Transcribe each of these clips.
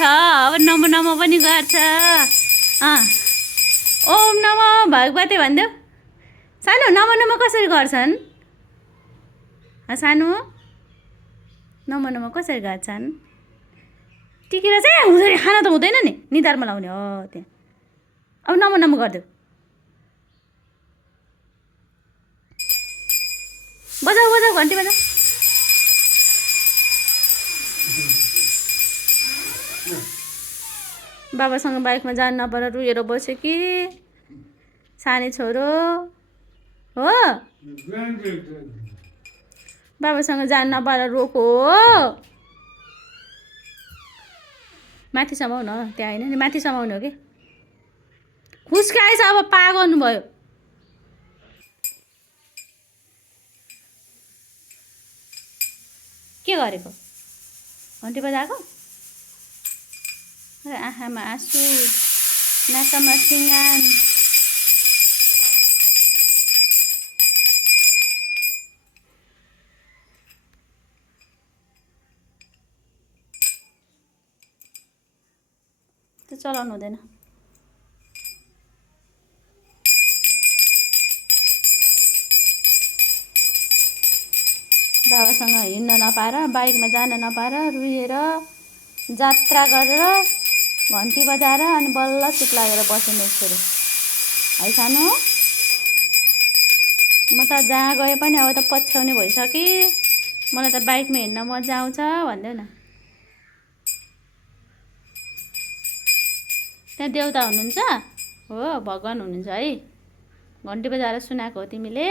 अब नमो नमो पनि गर्छ। ओम नमो भगवते भनिदेऊ। सानो नमो नमो कसरी गर्छन्? सानो नमो नमो कसरी गर्छन्? टिकेर चाहिँ हुँदैन, खाना त हुँदैन नि, निधारमा लाउने हो त्यहाँ। अब नमो नमो गरिदेऊ। बजाऊ बजाऊ घन्टी बजाऊ। बाबासँग बाइकमा जानु नपर रुएर बस्यो कि सानै छोरो हो। बाबासँग जानु नपर रोको हो। माथि समाउनु हो, त्यहाँ होइन नि, माथि समाउनु हो कि। खुस्काएछ, अब पा गर्नुभयो। के गरेको? घन्टी बजाएको? आँखामा आँसु, नाकामा सिँगान। त्यो चलाउनु हुँदैन। बाबासँग हिँड्न नपाएर, बाइकमा जान नपाएर रुएर जात्रा गरेर घन्टी बजाएर अनि बल्ल चुप लागेर बस्ने छोरो है सानो। म त जहाँ गए पनि अब त पछ्याउने भइसकेँ। मलाई त बाइकमा हिँड्न मजा आउँछ भन्देऊ न। त्यहाँ देउता हुनुहुन्छ हो, भगवान् हुनुहुन्छ है। घन्टी बजाएर सुनाएको हो तिमीले।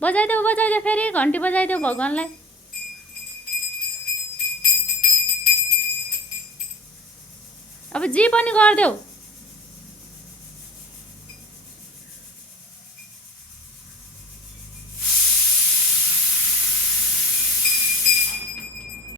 बजाइदेऊ बजाइदेऊ, फेरि घन्टी बजाइदेऊ भगवान्लाई। अब जे पनि गरिदेऊ।